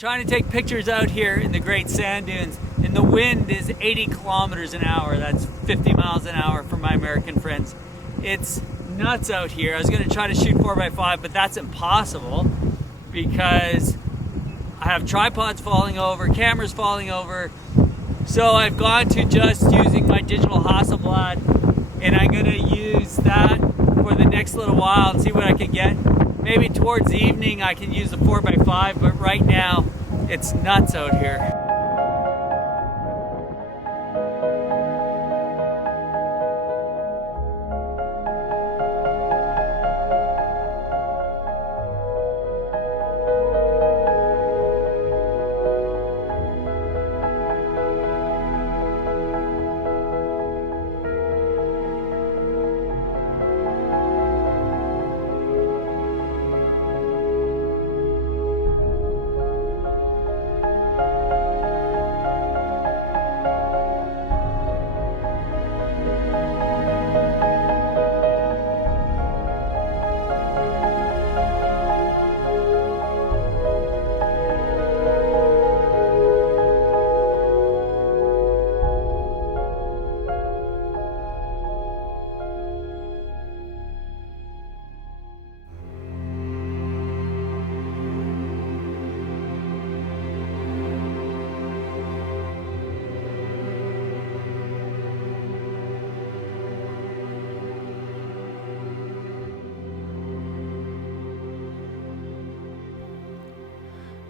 Trying to take pictures out here in the Great Sand Dunes, and the wind is 80 kilometers an hour. That's 50 miles an hour for my American friends. It's nuts out here. I was going to try to shoot 4x5, but that's impossible because I have tripods falling over, cameras falling over. So I've gone to just using my digital Hasselblad, and I'm going to use that for the next little while and see what I can get. Maybe towards the evening I can use the 4x5, but right now it's nuts out here.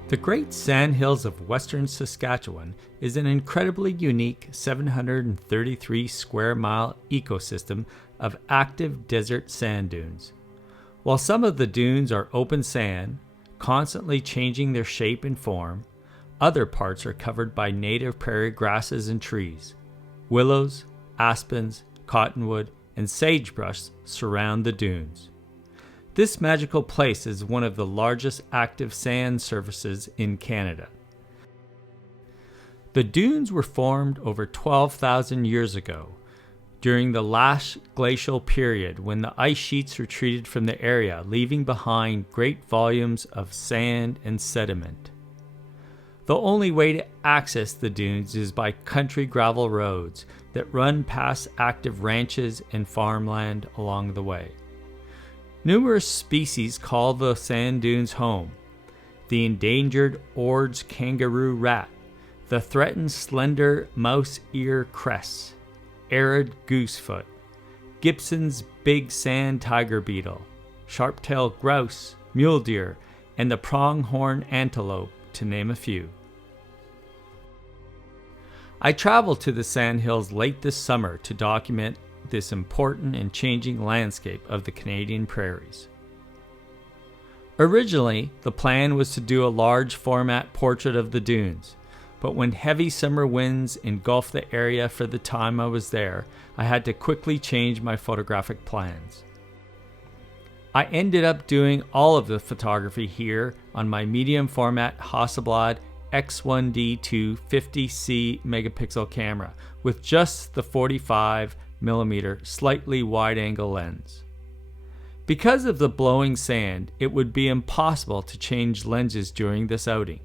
The Great Sandhills of Western Saskatchewan is an incredibly unique 733 square mile ecosystem of active desert sand dunes. While some of the dunes are open sand, constantly changing their shape and form, other parts are covered by native prairie grasses and trees. Willows, aspens, cottonwood, and sagebrush surround the dunes. This magical place is one of the largest active sand surfaces in Canada. The dunes were formed over 12,000 years ago, during the last glacial period when the ice sheets retreated from the area, leaving behind great volumes of sand and sediment. The only way to access the dunes is by country gravel roads that run past active ranches and farmland along the way. Numerous species call the sand dunes home: the endangered Ord's kangaroo rat, the threatened slender mouse ear cress, arid goosefoot, Gibson's big sand tiger beetle, sharp-tailed grouse, mule deer, and the pronghorn antelope, to name a few. I traveled to the Sandhills late this summer to document this important and changing landscape of the Canadian prairies. Originally, the plan was to do a large format portrait of the dunes, but when heavy summer winds engulfed the area for the time I was there, I had to quickly change my photographic plans. I ended up doing all of the photography here on my medium format Hasselblad X1D II 50C megapixel camera with just the 45mm slightly wide-angle lens. Because of the blowing sand, it would be impossible to change lenses during this outing.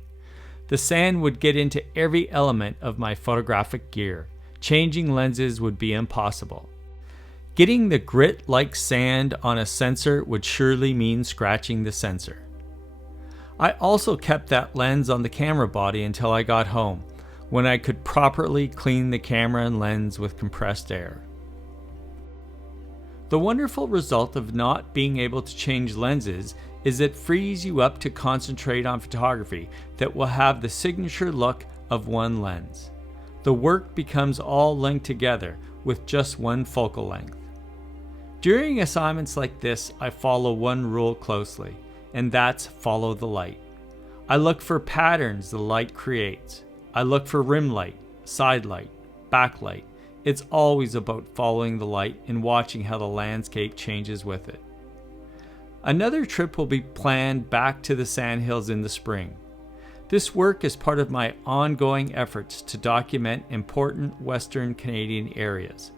The sand would get into every element of my photographic gear. Changing lenses would be impossible. Getting the grit-like sand on a sensor would surely mean scratching the sensor. I also kept that lens on the camera body until I got home, when I could properly clean the camera and lens with compressed air. The wonderful result of not being able to change lenses is it frees you up to concentrate on photography that will have the signature look of one lens. The work becomes all linked together with just one focal length. During assignments like this, I follow one rule closely, and that's follow the light. I look for patterns the light creates. I look for rim light, side light, backlight. It's always about following the light and watching how the landscape changes with it. Another trip will be planned back to the Sandhills in the spring. This work is part of my ongoing efforts to document important Western Canadian areas.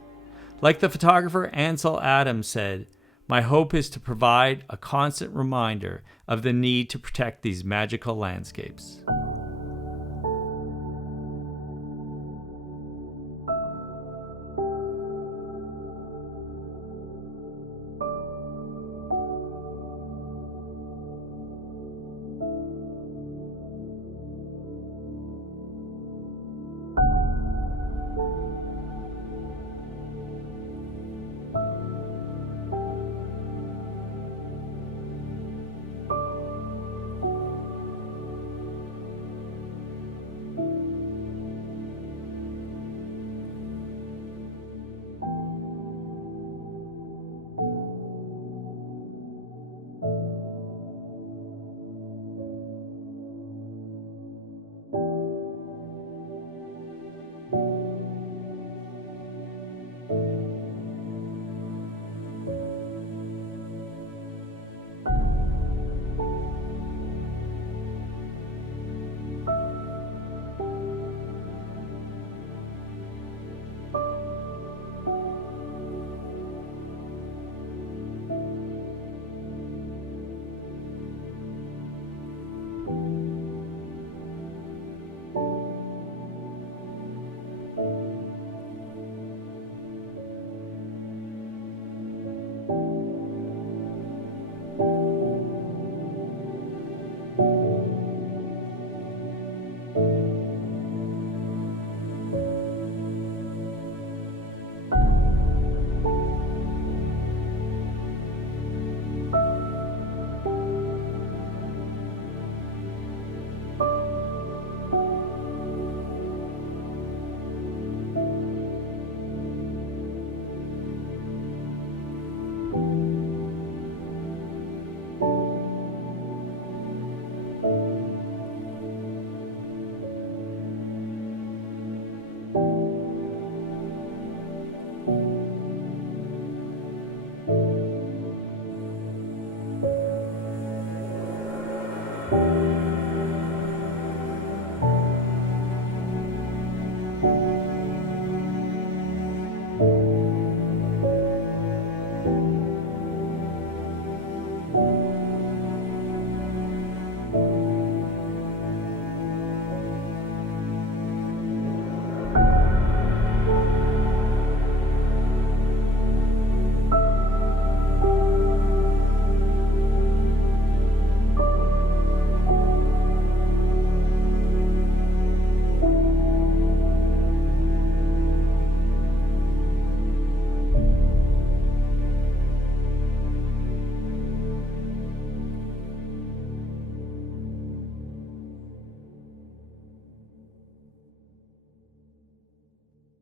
Like the photographer Ansel Adams said, My hope is to provide a constant reminder of the need to protect these magical landscapes.